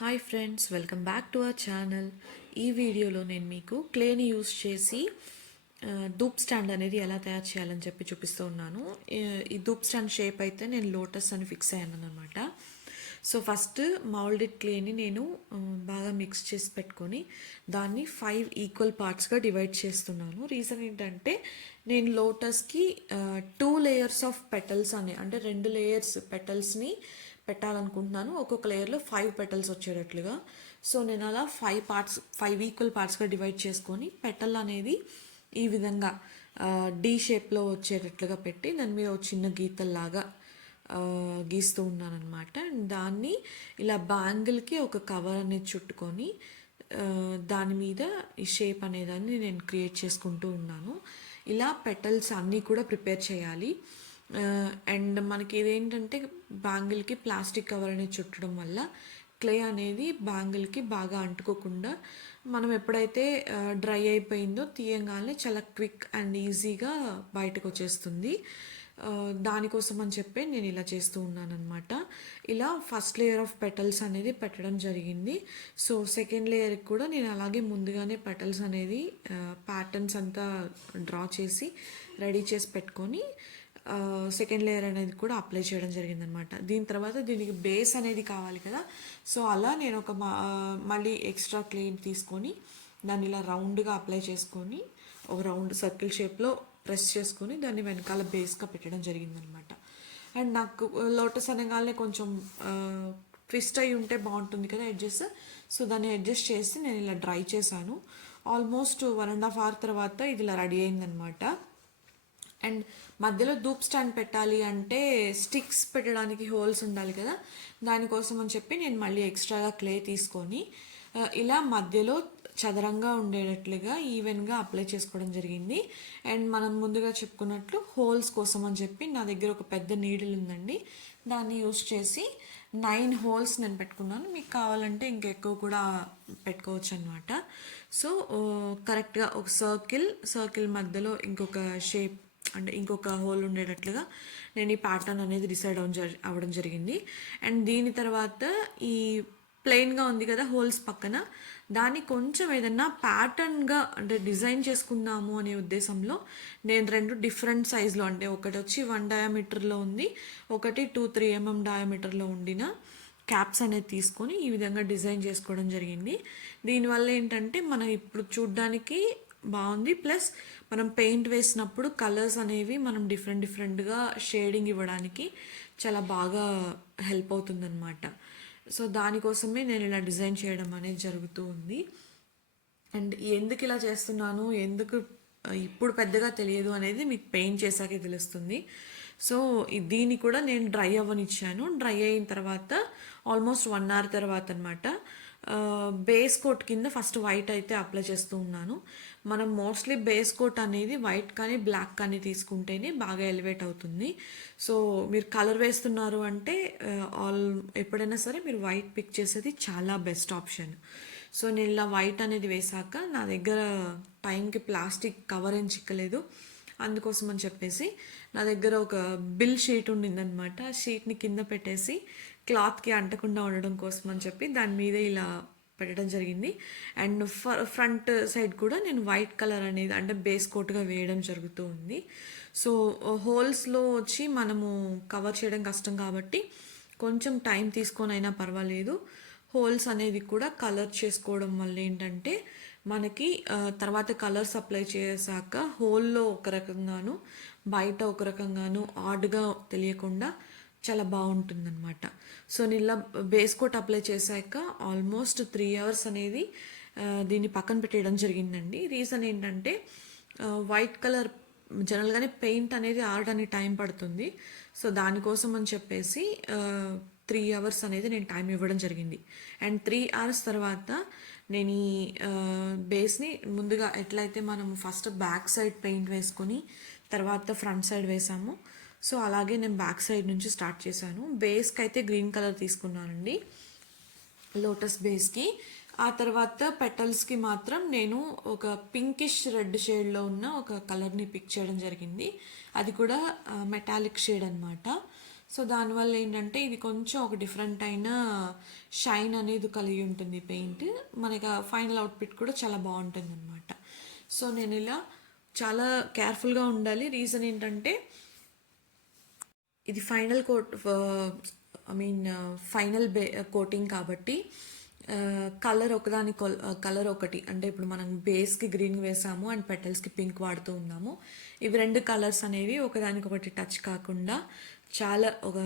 Hi friends, welcome back to our channel. ఈ వీడియోలో నేను మీకు క్లేని యూస్ చేసి ధూప్ స్టాండ్ అనేది ఎలా తయారు చేయాలని చెప్పి చూపిస్తూ ఉన్నాను. ఈ ధూప్ స్టాండ్ షేప్ అయితే నేను లోటస్ అని ఫిక్స్ అయ్యాను అనమాట. సో ఫస్ట్ మౌల్డెడ్ క్లేని నేను బాగా మిక్స్ చేసి పెట్టుకొని దాన్ని 5 ఈక్వల్ పార్ట్స్గా డివైడ్ చేస్తున్నాను. రీజన్ ఏంటంటే నేను లోటస్కి 2 లేయర్స్ ఆఫ్ పెటల్స్ అంటే 2 లేయర్స్ పెటల్స్ని పెట్టాలనుకుంటున్నాను. ఒక్కొక్క లేయర్లో 5 పెటల్స్ వచ్చేటట్లుగా. సో నేను అలా 5 ఈక్వల్ పార్ట్స్గా డివైడ్ చేసుకొని పెటల్ అనేది ఈ విధంగా డీ షేప్లో వచ్చేటట్లుగా పెట్టి దాని మీద ఒక చిన్న గీతల్లాగా గీస్తూ ఉన్నాను అనమాట. దాన్ని ఇలా బ్యాంగిల్కి ఒక కవర్ అనేది చుట్టుకొని దాని మీద ఈ షేప్ అనేదాన్ని నేను క్రియేట్ చేసుకుంటూ ఉన్నాను. ఇలా పెటల్స్ అన్నీ కూడా ప్రిపేర్ చేయాలి. అండ్ మనకి ఇదేంటంటే బ్యాంగిల్కి ప్లాస్టిక్ కవర్ అనేది చుట్టడం వల్ల క్లే అనేది బ్యాంగిల్కి బాగా అంటుకోకుండా మనం ఎప్పుడైతే డ్రై అయిపోయిందో తీయంగానే చాలా క్విక్ అండ్ ఈజీగా బయటకు వచ్చేస్తుంది. దానికోసం అని చెప్పి నేను ఇలా చేస్తూ ఉన్నాను అనమాట. ఇలా ఫస్ట్ లేయర్ ఆఫ్ పెటల్స్ అనేది పెట్టడం జరిగింది. సో సెకండ్ లేయర్కి కూడా నేను అలాగే ముందుగానే పెటల్స్ అనేది ప్యాటర్న్స్ అంతా డ్రా చేసి రెడీ చేసి పెట్టుకొని సెకండ్ లేయర్ అనేది కూడా అప్లై చేయడం జరిగిందనమాట. దీని తర్వాత దీనికి బేస్ అనేది కావాలి కదా. సో అలా నేను ఒక మళ్ళీ ఎక్స్ట్రా క్లేని తీసుకొని దాన్ని ఇలా రౌండ్గా అప్లై చేసుకొని ఒక రౌండ్ సర్కిల్ షేప్లో ప్రెస్ చేసుకొని దాన్ని వెనకాల బేస్గా పెట్టడం జరిగిందనమాట. అండ్ నాకు లోటస్ అనగానే కొంచెం ట్విస్ట్ అయి ఉంటే బాగుంటుంది కదా ఎడ్జెస్. సో దాన్ని అడ్జస్ట్ చేసి నేను ఇలా డ్రై చేశాను. ఆల్మోస్ట్ 1.5 hour తర్వాత ఇది ఇలా రెడీ అయిందనమాట. అండ్ మధ్యలో ధూప్ స్టాండ్ పెట్టాలి అంటే స్టిక్స్ పెట్టడానికి హోల్స్ ఉండాలి కదా. దానికోసం అని చెప్పి నేను మళ్ళీ ఎక్స్ట్రాగా క్లే తీసుకొని ఇలా మధ్యలో చదరంగా ఉండేటట్లుగా ఈవెన్గా అప్లై చేసుకోవడం జరిగింది. అండ్ మనం ముందుగా చెప్పుకున్నట్లు హోల్స్ కోసం అని చెప్పి నా దగ్గర ఒక పెద్ద నీడిల్ ఉందండి. దాన్ని యూస్ చేసి 9 హోల్స్ నేను పెట్టుకున్నాను. మీకు కావాలంటే ఇంకెక్కువ కూడా పెట్టుకోవచ్చు అనమాట. సో కరెక్ట్గా ఒక సర్కిల్ మధ్యలో ఇంకొక షేప్ అంటే ఇంకొక హోల్ ఉండేటట్లుగా నేను ఈ ప్యాటర్న్ అనేది డిసైడ్ అవ్వడం జరిగింది. అండ్ దీని తర్వాత ఈ ప్లెయిన్గా ఉంది కదా హోల్స్ పక్కన, దాన్ని కొంచెం ఏదన్నా ప్యాటర్న్గా అంటే డిజైన్ చేసుకుందాము అనే ఉద్దేశంలో నేను 2 డిఫరెంట్ సైజులో అంటే ఒకటి వచ్చి 1 డయామీటర్లో ఉంది, ఒకటి 2-3 mm డయామీటర్లో ఉండిన క్యాప్స్ అనేది తీసుకొని ఈ విధంగా డిజైన్ చేసుకోవడం జరిగింది. దీనివల్ల ఏంటంటే మనం ఇప్పుడు చూడ్డానికి బాగుంది, ప్లస్ మనం పెయింట్ వేసినప్పుడు కలర్స్ అనేవి మనం డిఫరెంట్గా షేడింగ్ ఇవ్వడానికి చాలా బాగా హెల్ప్ అవుతుందన్నమాట. సో దానికోసమే నేను ఇలా డిజైన్ చేయడం అనేది జరుగుతూ ఉంది. అండ్ ఎందుకు ఇలా చేస్తున్నాను, ఎందుకు ఇప్పుడు పెద్దగా తెలియదు అనేది మీకు పెయింట్ చేశాకే తెలుస్తుంది. సో దీన్ని కూడా నేను డ్రై అవ్వనిచ్చాను. డ్రై అయిన తర్వాత ఆల్మోస్ట్ 1 hour తర్వాత అనమాట బేస్ కోట్ కింద ఫస్ట్ వైట్ అయితే అప్లై చేస్తూ ఉన్నాను. మనం మోస్ట్లీ బేస్ కోట్ అనేది వైట్ కానీ బ్లాక్ కానీ తీసుకుంటేనే బాగా ఎలివేట్ అవుతుంది. సో మీరు కలర్ వేస్తున్నారు అంటే ఎప్పుడైనా సరే మీరు వైట్ పిక్ చేసేది చాలా బెస్ట్ ఆప్షన్. సో నేను ఇలా వైట్ అనేది వేసాక నా దగ్గర టైంకి ప్లాస్టిక్ కవర్ ఏం చిక్కలేదు. అందుకోసం అని చెప్పేసి నా దగ్గర ఒక బిల్ షీట్ ఉండిందనమాట. ఆ షీట్ని కింద పెట్టేసి క్లాత్కి అంటకుండా ఉండడం కోసం అని చెప్పి దాని మీద ఇలా పెట్టడం జరిగింది. అండ్ ఫ్రంట్ సైడ్ కూడా నేను వైట్ కలర్ అనేది అంటే బేస్ కోట్గా వేయడం జరుగుతూ ఉంది. సో హోల్స్లో వచ్చి మనము కవర్ చేయడం కష్టం కాబట్టి కొంచెం టైం తీసుకొని అయినా పర్వాలేదు హోల్స్ అనేది కూడా కలర్ చేసుకోవడం వల్ల ఏంటంటే మనకి తర్వాత కలర్స్ అప్లై చేసాక హోల్లో ఒక రకంగాను బయట ఒక రకంగాను ఆడ్గా తెలియకుండా చాలా బాగుంటుందన్నమాట. సో నేను ఇలా బేస్ కోట్ అప్లై చేశాక ఆల్మోస్ట్ 3 hours అనేది దీన్ని పక్కన పెట్టేయడం జరిగిందండి. రీజన్ ఏంటంటే వైట్ కలర్ జనరల్గానే పెయింట్ అనేది ఆరడానికి టైం పడుతుంది. సో దానికోసం అని చెప్పేసి 3 hours అనేది నేను టైం ఇవ్వడం జరిగింది. అండ్ 3 hours తర్వాత నేను ఈ బేస్ని ముందుగా ఎట్లయితే మనం ఫస్ట్ బ్యాక్ సైడ్ పెయింట్ వేసుకొని తర్వాత ఫ్రంట్ సైడ్ వేసాము, సో అలాగే నేను బ్యాక్ సైడ్ నుంచి స్టార్ట్ చేశాను. బేస్కి అయితే గ్రీన్ కలర్ తీసుకున్నానండి లోటస్ బేస్కి. ఆ తర్వాత పెటల్స్కి మాత్రం నేను ఒక పింకిష్ రెడ్ షేడ్లో ఉన్న ఒక కలర్ని పిక్ చేయడం జరిగింది. అది కూడా మెటాలిక్ షేడ్ అనమాట. సో దానివల్ల ఏంటంటే ఇది కొంచెం ఒక డిఫరెంట్ అయిన షైన్ అనేది కలిగి ఉంటుంది పెయింట్. మనకి ఫైనల్ అవుట్పుట్ కూడా చాలా బాగుంటుంది అనమాట. సో నేను ఇలా చాలా కేర్ఫుల్గా ఉండాలి. రీజన్ ఏంటంటే ఇది final coat, I mean final coating కాబట్టి కలర్ ఒకదాని కలర్ ఒకటి, అంటే ఇప్పుడు మనం బేస్కి గ్రీన్ వేసాము అండ్ పెటల్స్కి పింక్ వాడుతూ ఉన్నాము. ఇవి రెండు కలర్స్ అనేవి ఒకదానికొకటి టచ్ కాకుండా చాలా ఒక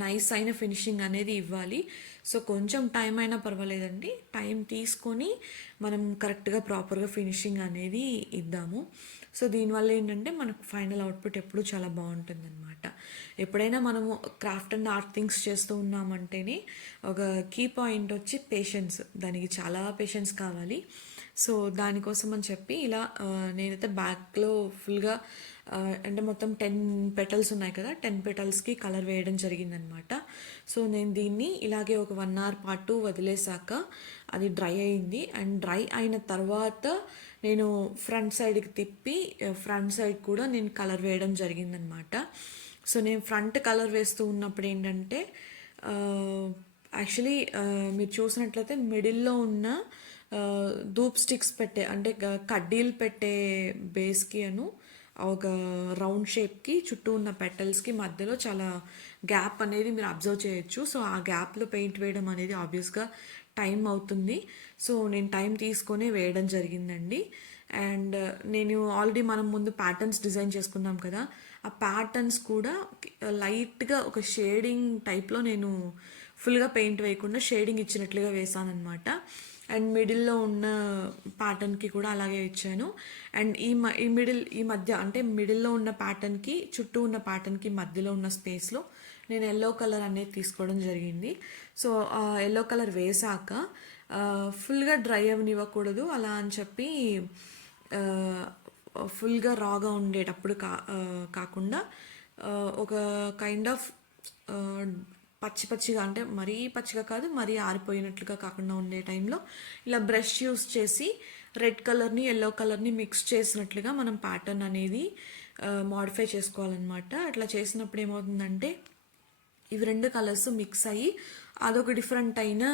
నైస్ అయిన ఫినిషింగ్ అనేది ఇవ్వాలి. సో కొంచెం టైం అయినా పర్వాలేదండి, టైం తీసుకొని మనం కరెక్ట్గా ప్రాపర్గా ఫినిషింగ్ అనేది ఇద్దాము. సో దీనివల్ల ఏంటంటే మనకు ఫైనల్ అవుట్పుట్ ఎప్పుడు చాలా బాగుంటుంది అనమాట. ఎప్పుడైనా మనము క్రాఫ్ట్ అండ్ ఆర్ట్ థింగ్స్ చేస్తూ ఉన్నామంటేనే ఒక కీ పాయింట్ వచ్చి పేషెన్స్. దానికి చాలా పేషెన్స్ కావాలి. సో దానికోసం అని చెప్పి ఇలా నేనైతే బ్యాక్లో ఫుల్గా అంటే మొత్తం 10 పెటల్స్ ఉన్నాయి కదా, 10 పెటల్స్కి కలర్ వేయడం జరిగిందనమాట. సో నేను దీన్ని ఇలాగే ఒక 1 hour పాటు వదిలేసాక అది డ్రై అయింది. అండ్ డ్రై అయిన తర్వాత నేను ఫ్రంట్ సైడ్కి తిప్పి ఫ్రంట్ సైడ్ కూడా నేను కలర్ వేయడం జరిగిందనమాట. సో నేను ఫ్రంట్ కలర్ వేస్తూ ఉన్నప్పుడు ఏంటంటే యాక్చువల్లీ మీరు చూసినట్లయితే మిడిల్లో ఉన్న ధూప్ స్టిక్స్ పెట్టే, అంటే కడ్డీలు పెట్టే బేస్కి ఒక రౌండ్ షేప్కి చుట్టూ ఉన్న పెటల్స్కి మధ్యలో చాలా గ్యాప్ అనేది మీరు అబ్జర్వ్ చేయొచ్చు. సో ఆ గ్యాప్లో పెయింట్ వేయడం అనేది ఆబ్వియస్గా టైం అవుతుంది. సో నేను టైం తీసుకొని వేయడం జరిగిందండి. అండ్ నేను ఆల్రెడీ మనం ముందు ప్యాటర్న్స్ డిజైన్ చేసుకున్నాం కదా, ఆ ప్యాటర్న్స్ కూడా లైట్గా ఒక షేడింగ్ టైప్లో నేను ఫుల్గా పెయింట్ వేయకుండా షేడింగ్ ఇచ్చినట్లుగా వేసానమాట. అండ్ మిడిల్లో ఉన్న ప్యాటర్న్కి కూడా అలాగే ఇచ్చాను. అండ్ ఈ మధ్య అంటే మిడిల్లో ఉన్న ప్యాటర్న్కి చుట్టూ ఉన్న ప్యాటర్న్కి మధ్యలో ఉన్న స్పేస్లో నేను ఎల్లో కలర్ అనేది తీసుకోవడం జరిగింది. సో ఎల్లో కలర్ వేసాక ఫుల్గా డ్రై అవనివ్వకూడదు, అలా అని చెప్పి ఫుల్గా రాగా ఉండేటప్పుడు కాకుండా ఒక కైండ్ ఆఫ్ పచ్చి పచ్చిగా, అంటే మరీ పచ్చిగా కాదు మరీ ఆరిపోయినట్లుగా కాకుండా ఉండే టైంలో ఇలా బ్రష్ యూస్ చేసి రెడ్ కలర్ని ఎల్లో కలర్ని మిక్స్ చేసినట్లుగా మనం ప్యాటర్న్ అనేది మాడిఫై చేసుకోవాలన్నమాట. అట్లా చేసినప్పుడు ఏమవుతుందంటే ఇవి రెండు కలర్స్ మిక్స్ అయ్యి అదొక డిఫరెంట్ అయిన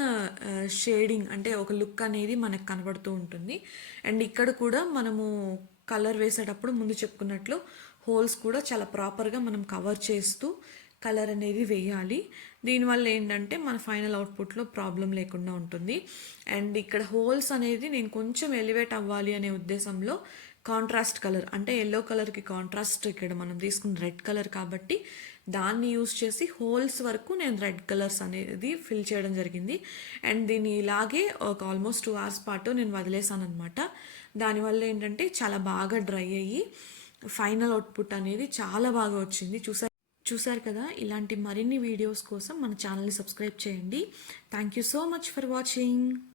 షేడింగ్, అంటే ఒక లుక్ అనేది మనకు కనబడుతూ ఉంటుంది. అండ్ ఇక్కడ కూడా మనము కలర్ వేసేటప్పుడు ముందు చెప్పుకున్నట్లు హోల్స్ కూడా చాలా ప్రాపర్గా మనం కవర్ చేస్తూ కలర్ అనేది వేయాలి. దీనివల్ల ఏంటంటే మన ఫైనల్ అవుట్పుట్లో ప్రాబ్లం లేకుండా ఉంటుంది. అండ్ ఇక్కడ హోల్స్ అనేది నేను కొంచెం ఎలివేట్ అవ్వాలి అనే ఉద్దేశంలో కాంట్రాస్ట్ కలర్, అంటే ఎల్లో కలర్కి కాంట్రాస్ట్ ఇక్కడ మనం తీసుకున్న రెడ్ కలర్ కాబట్టి దాన్ని యూస్ చేసి హోల్స్ వరకు నేను రెడ్ కలర్స్ అనేది ఫిల్ చేయడం జరిగింది. అండ్ దీన్ని ఇలాగే ఒక ఆల్మోస్ట్ 2 hours పాటు నేను వదిలేసాను అనమాట. దానివల్ల ఏంటంటే చాలా బాగా డ్రై అయ్యి ఫైనల్ అవుట్పుట్ అనేది చాలా బాగా వచ్చింది. చూసారు కదా, ఇలాంటి మరిన్ని వీడియోస్ కోసం మన ఛానల్ని సబ్స్క్రైబ్ చేయండి. Thank you so much for watching.